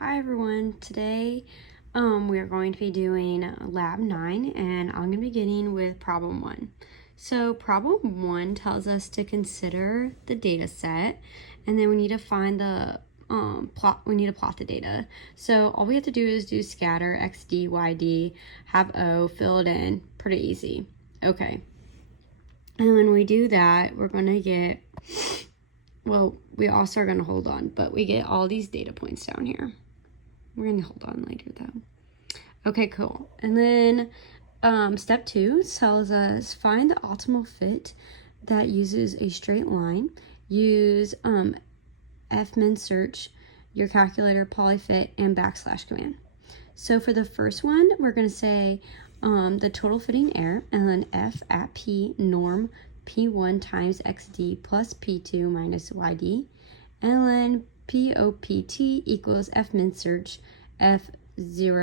Hi everyone, today we are going to be doing lab 9 and I'm going to be beginning with problem 1. So problem 1 tells us to consider the data set and then we need to find the plot the data. So all we have to do is do scatter xd, yd, have O, fill it in, pretty easy. Okay, and when we do that we're going to get, well, we also are going to hold on, but we get all these data points down here. We're going to hold on later though. Okay, cool. And then step 2 tells us find the optimal fit that uses a straight line. Use fmin search, your calculator, polyfit, and / command. So for the first one, we're going to say the total fitting error, and then f at p norm p1 times xd plus p2 minus yd, and then POPT equals fmin search F00.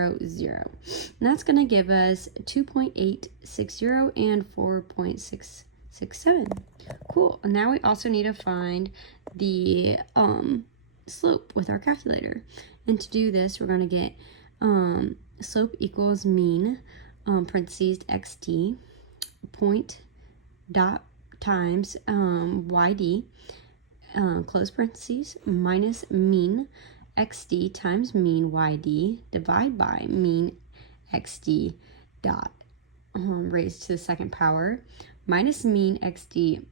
And that's going to give us 2.860 and 4.667. Cool. And now we also need to find the slope with our calculator. And to do this, we're going to get slope equals mean, parentheses xd, point dot times yd, close parentheses, minus mean xd times mean yd, divide by mean xd dot raised to the second power, minus mean xd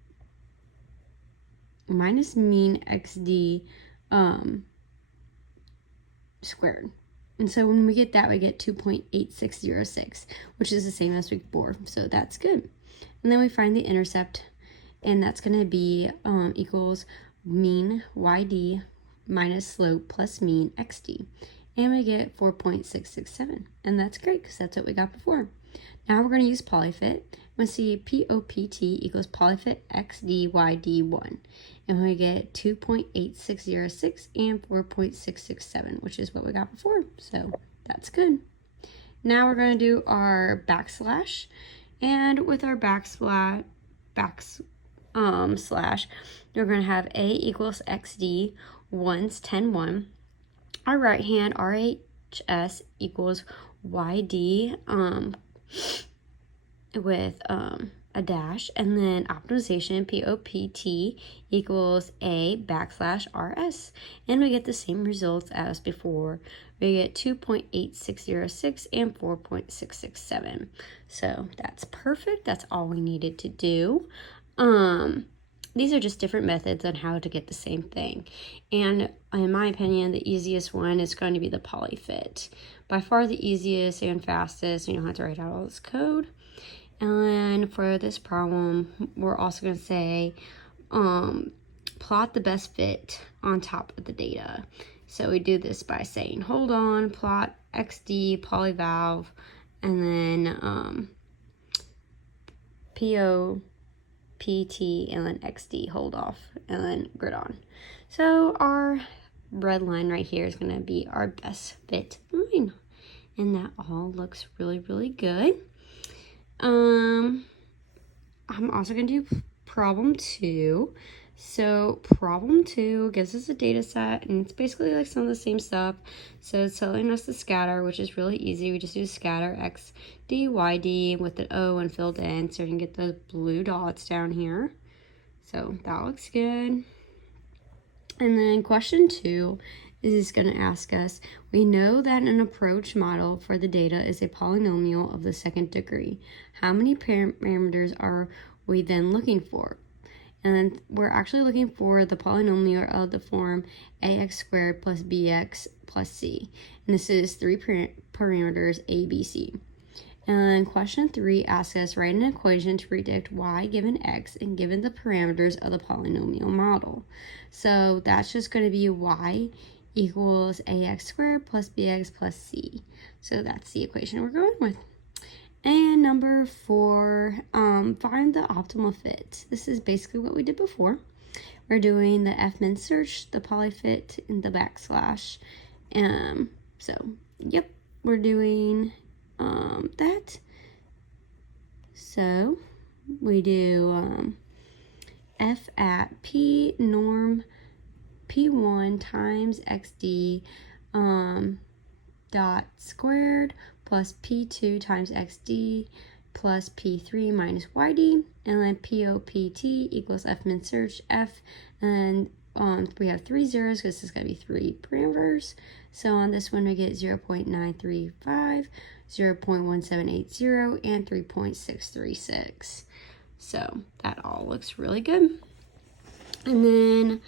squared. And so when we get that, we get 2.8606, which is the same as before, so that's good. And then we find the intercept, and that's going to be equals mean yd minus slope plus mean xd, and we get 4.667, and that's great because that's what we got before. Now we're going to use polyfit. We see POPT equals polyfit xd yd1, and we get 2.8606 and 4.667, which is what we got before, so that's good. Now we're going to do our backslash, and with our backslash, we're going to have a equals xd ones 10 1. Our right hand RHS equals yd with a dash, and then optimization POPT equals a backslash RS, and we get the same results as before. We get 2.8606 and 4.667. So that's perfect. That's all we needed to do. These are just different methods on how to get the same thing. And in my opinion, the easiest one is going to be the polyfit. By far the easiest and fastest. You don't have to write out all this code. And for this problem, we're also going to say plot the best fit on top of the data. So we do this by saying hold on, plot xd polyvalve, and then POPT, and then xd hold off, and then grid on. So our red line right here is going to be our best fit line, and that all looks really, really good. I'm also going to do problem 2. So problem 2 gives us a data set, and it's basically like some of the same stuff. So it's telling us the scatter, which is really easy. We just do scatter x d yd with the O and filled in, so we can get the blue dots down here. So that looks good. And then question 2 is going to ask us, we know that an approach model for the data is a polynomial of the second degree. How many parameters are we then looking for? And then we're actually looking for the polynomial of the form ax squared plus bx plus c. And this is 3 parameters a, b, c. And then question 3 asks us, write an equation to predict y given x and given the parameters of the polynomial model. So that's just going to be y equals ax squared plus bx plus c. So that's the equation we're going with. And number 4, find the optimal fit. This is basically what we did before. We're doing the fmin search, the polyfit, and the backslash. So, yep, we're doing that. So, we do f at p norm p1 times xd dot squared plus P2 times XD plus P3 minus YD, and then POPT equals F min search F, and we have 3 zeros because this is going to be 3 parameters. So on this one we get 0.935, 0.1780, and 3.636. So that all looks really good. And then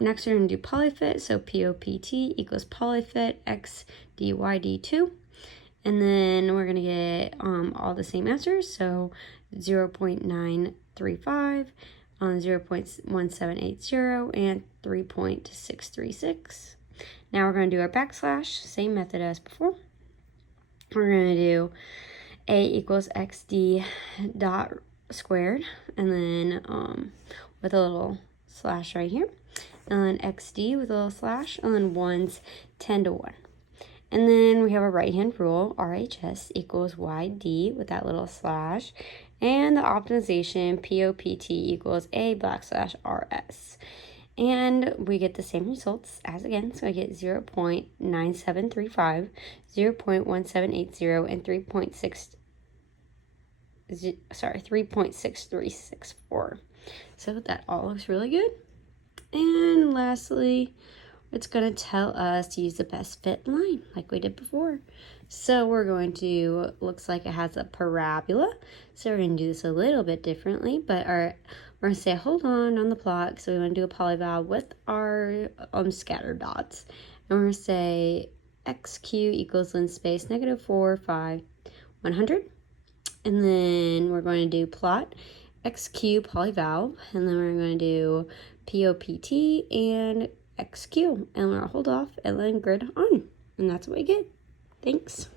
next we're going to do polyfit. So POPT equals polyfit X DYD2. And then we're going to get all the same answers. So 0.935, 0.1780, and 3.636. Now we're going to do our backslash, same method as before. We're going to do A equals XD dot squared, and then with a little slash right here, and then XD with a little slash, and then 1's 10 to 1. And then we have a right-hand rule, RHS equals YD with that little slash, and the optimization POPT equals A backslash RS. And we get the same results as again, so I get 0.9735, 0.1780, and 3.6364. So that all looks really good. And lastly, it's going to tell us to use the best fit line like we did before. So we're going to, looks like it has a parabola. So we're going to do this a little bit differently, but we're going to say hold on the plot. So we want to do a polyval with our scatter dots. And we're going to say XQ equals length space -4, 5, 100. And then we're going to do plot XQ polyval, and then we're going to do POPT and XQ, and we're going to hold off and then grid on. And that's what we get. Thanks.